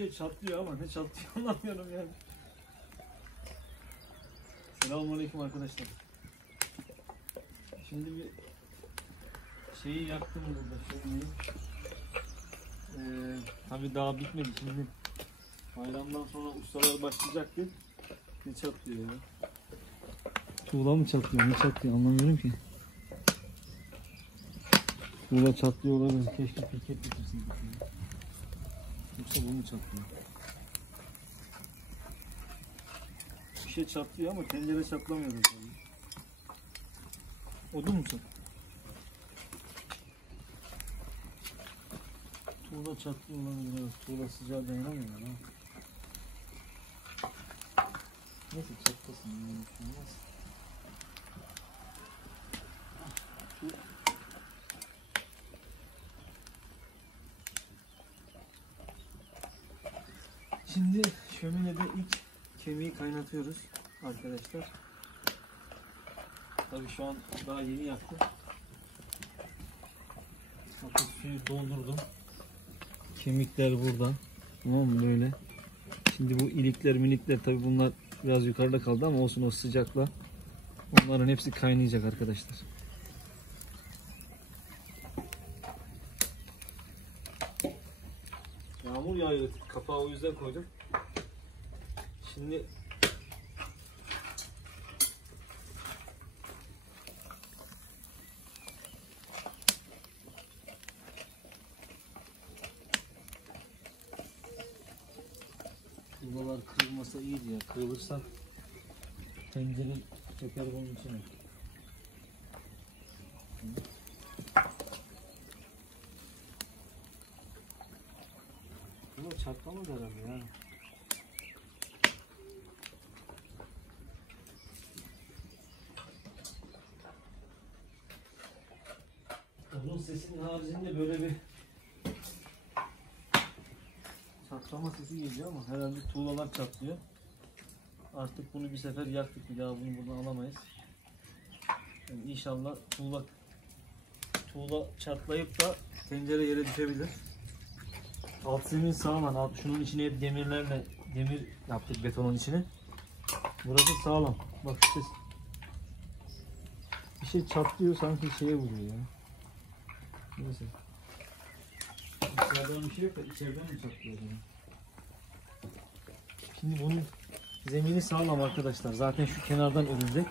şey çatlıyor ama ne çatlıyor anlamıyorum yani. Selamünaleyküm arkadaşlar. Şimdi bir şeyi yaktım burada. Tabii daha bitmedi şimdi. Bayramdan sonra ustalar başlayacaktı. Ne çatlıyor ya? Tuğla mı çatlıyor? Ne çatlıyor? Anlamıyorum ki. Tuğla çatlıyor olabilir. Keşke pirket getirseydik. Yoksa bu mu çatlıyor? Bir şey çatlıyor ama tencere çatlamıyor tabii. Odun mu çatlıyor? Tuğla çatlıyor olabilir. Evet, tuğla sıcağa dayanamıyor ha. Neyse çatlasın. Olmaz. Şimdi şöminede ilk kemiği kaynatıyoruz arkadaşlar. Tabii şu an daha yeni yaktım. Bakın suyu doldurdum. Kemikler burada. Tamam mı böyle? Şimdi bu ilikler minikler tabii bunlar biraz yukarıda kaldı ama olsun o sıcakla. Onların hepsi kaynayacak arkadaşlar. Yağmur yağıyor. Kapağı o yüzden koydum. Şimdi tuğlalar kırılmasa iyiydi ya. Kırılırsa tencere çeker bunun içine. Bunlar çatlamadı herhalde yani. Onun sesinin haricinde böyle bir çatlama sesi geliyor ama herhalde tuğlalar çatlıyor. Artık bunu bir sefer yaktık, bir daha bunu buradan alamayız. Yani inşallah tuğla çatlayıp da tencere yere düşebilir. Alt zemin sağlam. Şunun içine hep demir yaptık, betonun içine. Burası sağlam. Bak işte bir şey çatlıyor sanki şeye vuruyor ya. Neyse. İçeriden bir şey yok da içeriden mi çatlıyor yani? Şimdi bunun zemini sağlam arkadaşlar. Zaten şu kenardan örülecek.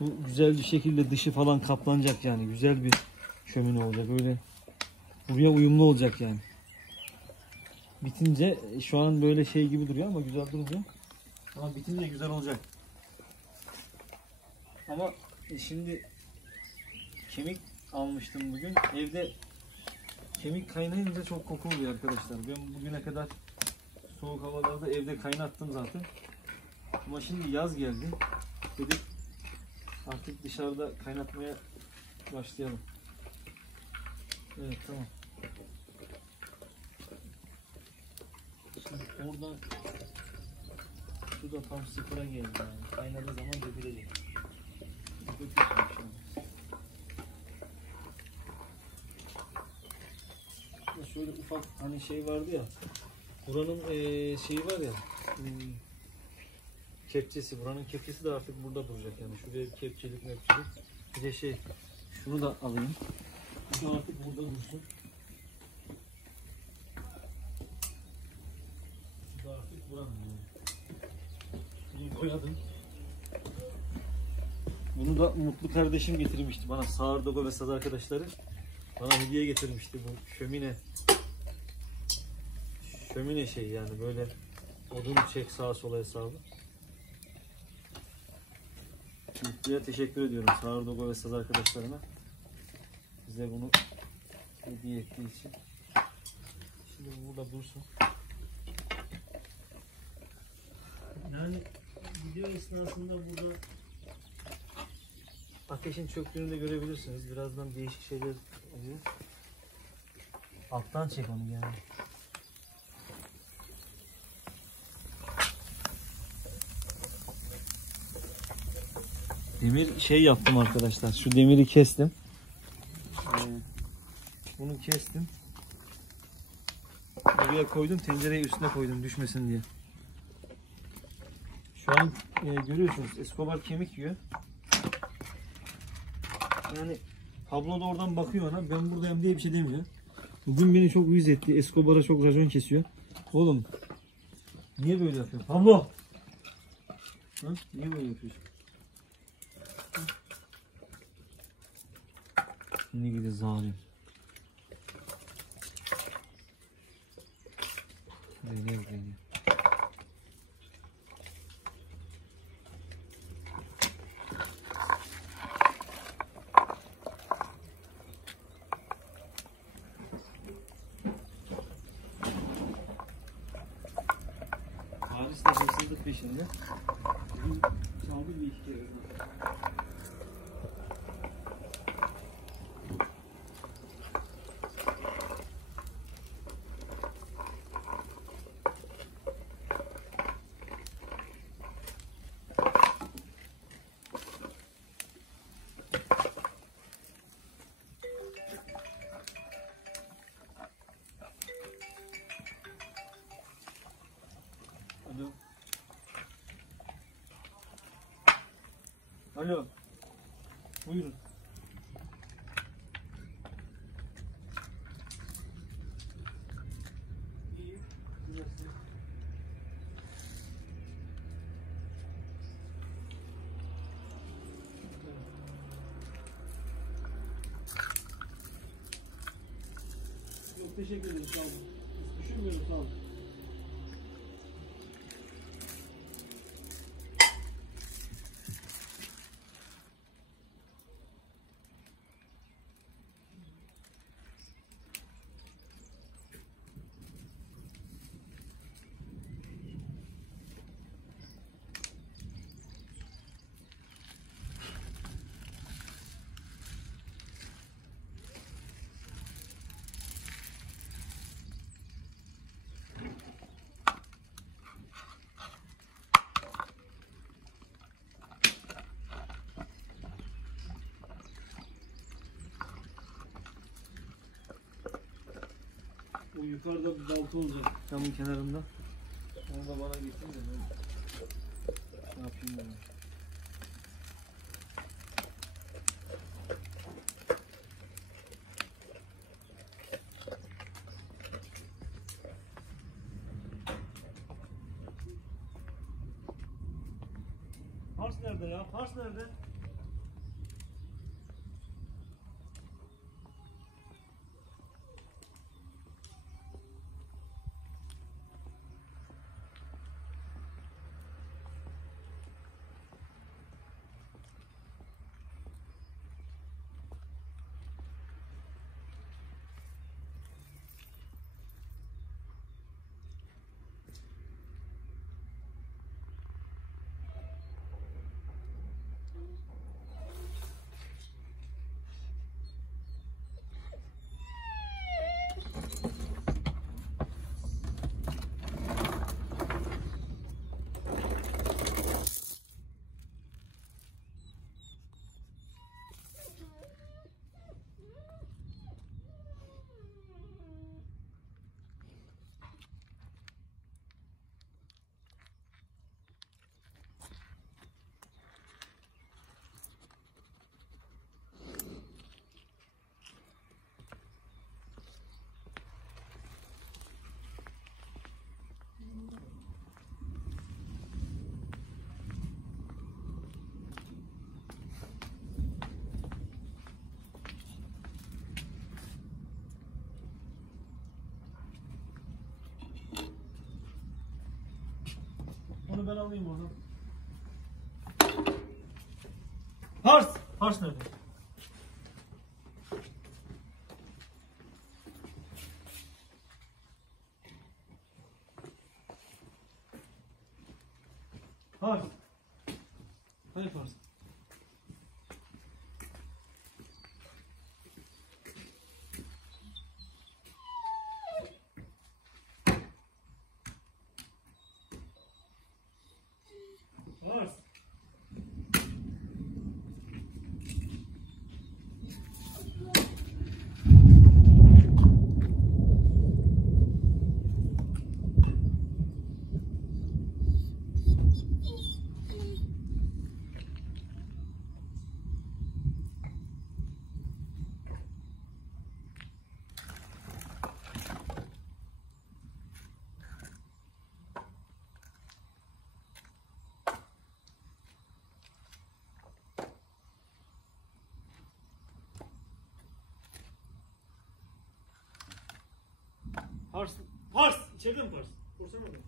Bu güzel bir şekilde dışı falan kaplanacak yani. Güzel bir şömine olacak. Öyle buraya uyumlu olacak yani. Bitince şu an böyle şey gibi duruyor ama güzel duruyor. Ama bitince güzel olacak. Ama şimdi kemik almıştım bugün. Evde kemik kaynayınca çok koku oluyor arkadaşlar. Ben bugüne kadar soğuk havalarda evde kaynattım zaten. Ama şimdi yaz geldi. Dedik artık dışarıda kaynatmaya başlayalım. Evet, tamam. Şimdi oradan su da tam sıfıra geldi yani. Kaynadığı zaman dökülecek. Şöyle ufak hani şey vardı ya. Buranın şeyi var ya. Kepçesi. Buranın kepçesi de artık burada duracak yani. Şuraya bir kepçelik mepçelik. Bir de şey. Şunu da alayım. Bu da artık burada dursun. Bu da artık buranın yani. Bunu koyadım. Bunu da Mutlu kardeşim getirmişti bana. Sağırdogo ve saz arkadaşları bana hediye getirmişti bu şömine. Şömine şey yani böyle odun çek sağa sola hesabı. Mutlu'ya teşekkür ediyorum. Sağırdogo ve saz arkadaşlarına. Bize bunu hediye ettiği için. Şimdi bu burada dursun. Yani video esnasında burada ateşin çöktüğünü de görebilirsiniz. Birazdan değişik şeyler oluyor. Alttan çek onu yani. Demir şey yaptım arkadaşlar. Şu demiri kestim. Bunu kestim. buraya koydum, tencereyi üstüne koydum düşmesin diye. Şu an görüyorsunuz Escobar kemik yiyor. Yani Pablo da oradan bakıyor ona. Ben buradayım diye bir şey demiyor. Bugün beni çok uyuz etti. Escobar'a çok racon kesiyor. Oğlum niye böyle yapıyorsun? Pablo! Ha? Niye böyle yapıyorsun? Ne gidi zalim. Deniyor. Paris de hırsızlık peşinde. Bugün çaldı bir iki kere. Alo. Alo. Buyurun. İyi. Nasıl? Yok, teşekkür ederim. Sağ olun. Düşünmüyorum. Sağ olun. O yukarıda bir balta olacak camın kenarında. Onu da bana getirin de ben ne yapayım ben. Pars nerede ya? Pars nerede? Onu ben alayım oradan. Pars! Pars nerede? Pars! Hadi Pars. Pars! Pars. Pars. İçeride mi pars? Vursana da.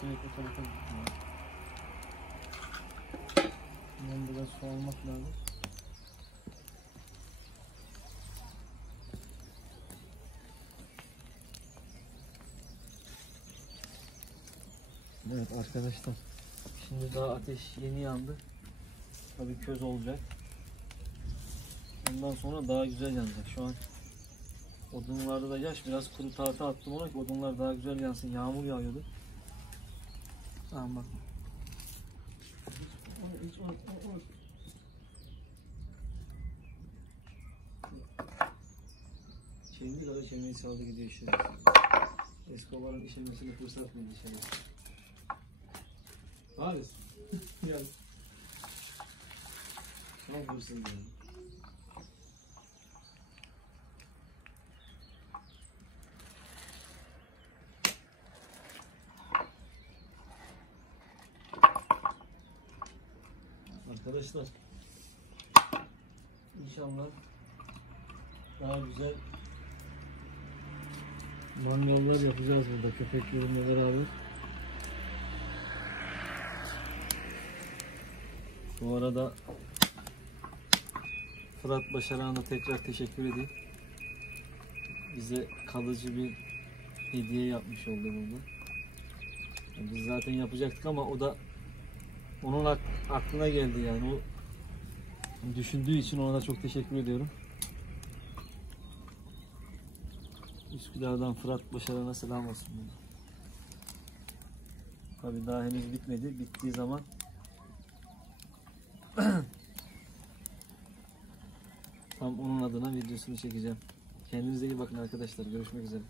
Sürekli tarafa gidiyor. Bundan biraz soğumak lazım. Evet arkadaşlar. Şimdi daha ateş yeni yandı. Tabii köz olacak. Ondan sonra daha güzel yanacak. Şu an odunlarda da yaş, biraz kuru tahta attım ona ki odunlar daha güzel yansın. Yağmur yağıyordu. Tamam bak. Çeviri kadar çevirmeyi çaldı gidiyor işte. Escobar'ın işemesine fırsat mıydı şeyler. Paris. Gel. Tam hırsız yani. Arkadaşlar inşallah daha güzel mangallar yapacağız burada köpeklerimle beraber. Bu arada Fırat Başaran'a tekrar teşekkür edeyim. Bize kalıcı bir hediye yapmış oldu burada. Biz zaten yapacaktık ama o da onun aklına geldi yani. O düşündüğü için ona da çok teşekkür ediyorum. Üsküdar'dan Fırat Başaran'a selam olsun. Tabii daha henüz bitmedi. Bittiği zaman tam onun adına videosunu çekeceğim. Kendinize iyi bakın arkadaşlar. Görüşmek üzere.